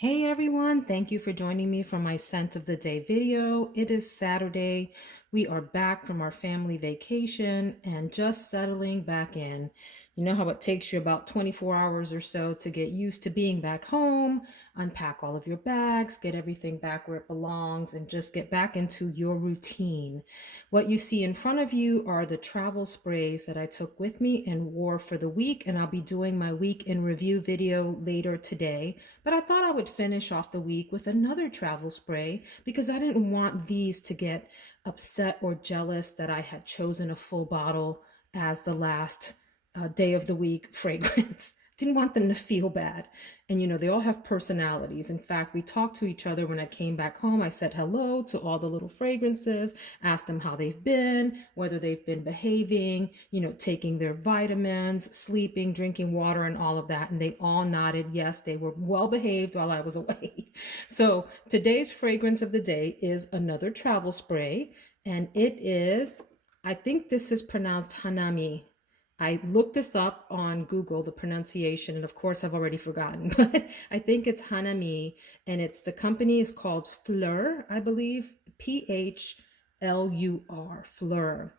Hey everyone, thank you for joining me for my scent of the day video. It is Saturday. We are back from our family vacation and just settling back in. You know how it takes you about 24 hours or so to get used to being back home, unpack all of your bags, get everything back where it belongs, and just get back into your routine. What you see in front of you are the travel sprays that I took with me and wore for the week, and I'll be doing my week in review video later today. But I thought I would finish off the week with another travel spray because I didn't want these to get upset or jealous that I had chosen a full bottle as the last day of the week fragrance. Didn't want them to feel bad. And they all have personalities. In fact, we talked to each other when I came back home. I said hello to all the little fragrances, asked them how they've been, whether they've been behaving, taking their vitamins, sleeping, drinking water, and all of that. And they all nodded yes, they were well behaved while I was away. So today's fragrance of the day is another travel spray, and it is, I think this is pronounced Hanami. I looked this up on Google, the pronunciation, and of course I've already forgotten, but I think it's Hanami, and the company is called Phlur, I believe, Phlur, Phlur.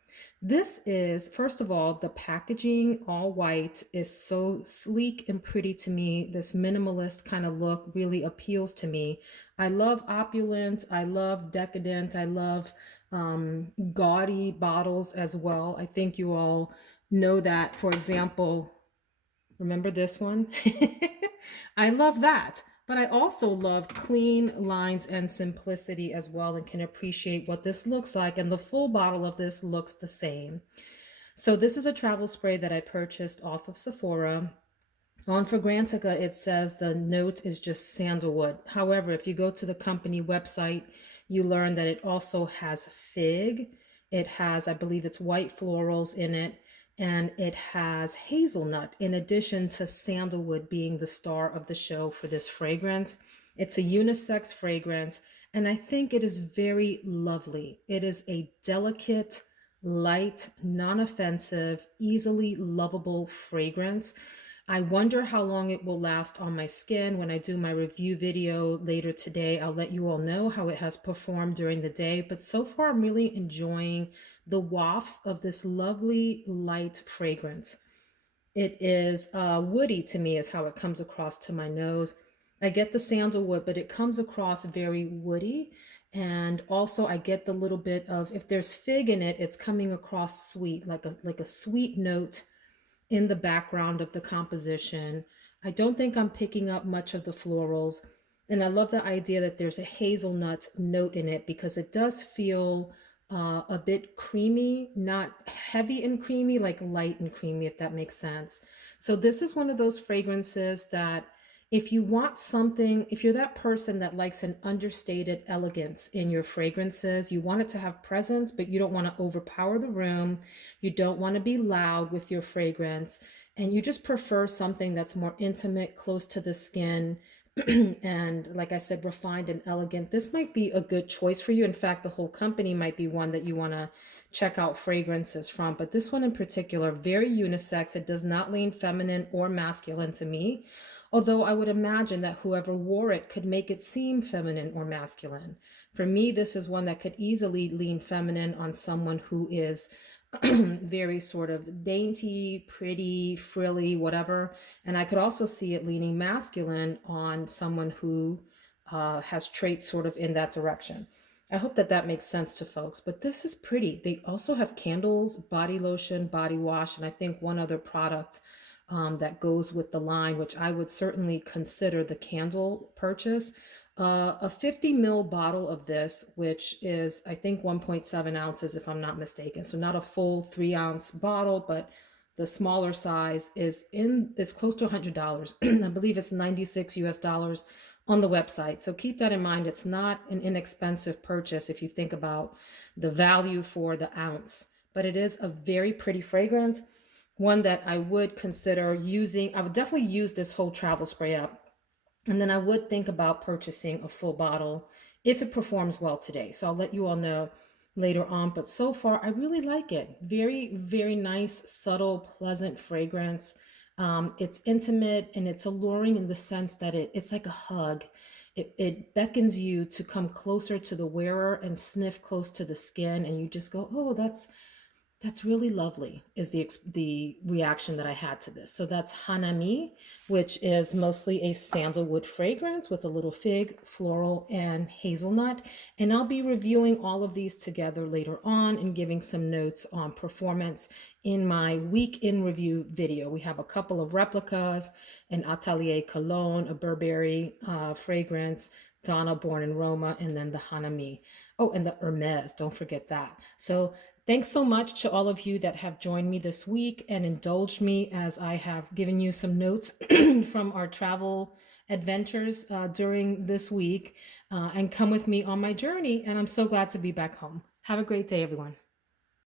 This is, first of all, the packaging, all white, is so sleek and pretty to me. This minimalist kind of look really appeals to me. I love opulent, I love decadent, I love gaudy bottles as well. I think you all know that. For example, remember this one? I love that. But I also love clean lines and simplicity as well, and can appreciate what this looks like. And the full bottle of this looks the same. So this is a travel spray that I purchased off of Sephora. On Fragrantica, it says the note is just sandalwood. However, if you go to the company website, you learn that it also has fig. It has, I believe it's white florals in it, and it has hazelnut in addition to sandalwood being the star of the show for this fragrance. It's a unisex fragrance, and I think it is very lovely. It is a delicate, light, non-offensive, easily lovable fragrance. I wonder how long it will last on my skin. When I do my review video later today, I'll let you all know how it has performed during the day. But so far, I'm really enjoying the wafts of this lovely light fragrance. It is woody to me, is how it comes across to my nose. I get the sandalwood, but it comes across very woody. And also I get the little bit of, if there's fig in it, it's coming across sweet, like a sweet note in the background of the composition. I don't think I'm picking up much of the florals. And I love the idea that there's a hazelnut note in it because it does feel a bit creamy, not heavy and creamy, like light and creamy, if that makes sense. So this is one of those fragrances that if you want something, if you're that person that likes an understated elegance in your fragrances, you want it to have presence, but you don't want to overpower the room. You don't want to be loud with your fragrance, and you just prefer something that's more intimate, close to the skin, and like I said, refined and elegant. This might be a good choice for you. In fact, the whole company might be one that you want to check out fragrances from. But this one in particular, very unisex. It does not lean feminine or masculine to me. Although I would imagine that whoever wore it could make it seem feminine or masculine. For me, this is one that could easily lean feminine on someone who is very sort of dainty, pretty, frilly, whatever. And I could also see it leaning masculine on someone who has traits sort of in that direction. I hope that that makes sense to folks, but this is pretty. They also have candles, body lotion, body wash, and I think one other product that goes with the line, which I would certainly consider the candle purchase. A 50 ml bottle of this, which is, I think, 1.7 ounces, if I'm not mistaken. So not a full 3-ounce bottle, but the smaller size is close to $100. I believe it's 96 US dollars on the website. So keep that in mind. It's not an inexpensive purchase if you think about the value for the ounce, but it is a very pretty fragrance. One that I would consider using. I would definitely use this whole travel spray up. And then I would think about purchasing a full bottle if it performs well today. So I'll let you all know later on. But so far, I really like it. Very, very nice, subtle, pleasant fragrance. It's intimate and it's alluring in the sense that it's like a hug. It beckons you to come closer to the wearer and sniff close to the skin, and you just go, oh, that's really lovely, is the reaction that I had to this. So that's Hanami, which is mostly a sandalwood fragrance with a little fig, floral, and hazelnut. And I'll be reviewing all of these together later on and giving some notes on performance in my week in review video. We have a couple of replicas, an Atelier Cologne, a Burberry fragrance, Donna Born in Roma, and then the Hanami. Oh, and the Hermes, don't forget that. So thanks so much to all of you that have joined me this week and indulged me as I have given you some notes from our travel adventures during this week, and come with me on my journey. And I'm so glad to be back home. Have a great day, everyone.